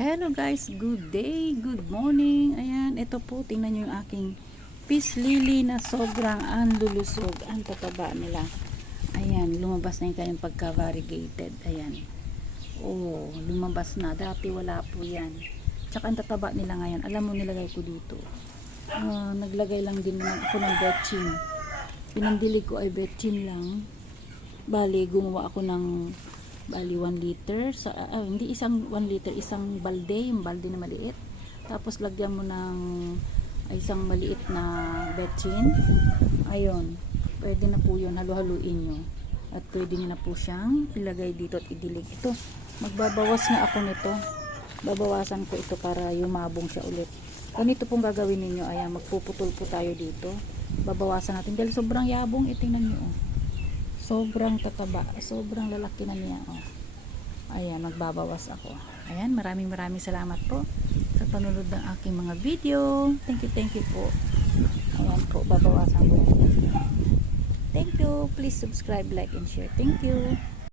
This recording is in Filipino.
Hello guys, good day, good morning. Ayan, ito po, tingnan nyo yung aking peace lily na sobrang anlulusog. Ang tataba nila. Ayan, lumabas na yung kanyang pagka-variegated. Ayan. Oh, lumabas na. Dati wala po yan. Tsaka ang tataba nila ngayon. Alam mo, nilagay ko dito. Naglagay lang din naman ako ng betchin. Pinandilig ko ay betchin lang. Bali, gumawa ako ng 1 liter hindi isang 1 liter, isang balde, yung balde na maliit, tapos lagyan mo ng isang maliit na betchin. Ayun, pwede na po yun, halu-haluin nyo at pwede nyo na po siyang ilagay dito at idilig. Ito, magbabawas na ako nito, babawasan ko ito para yumabong siya ulit. Ganito pong gagawin ninyo. Ayan, magpuputol po tayo dito, babawasan natin dahil sobrang yabong. Tingnan nyo, sobrang tataba, sobrang lalaki na niya. Ayan, magbabawas ako. Ayan, maraming salamat po sa panunod ng aking mga video. Thank you po. Ayan po, babawasan ko. Thank you. Please subscribe, like, and share. Thank you.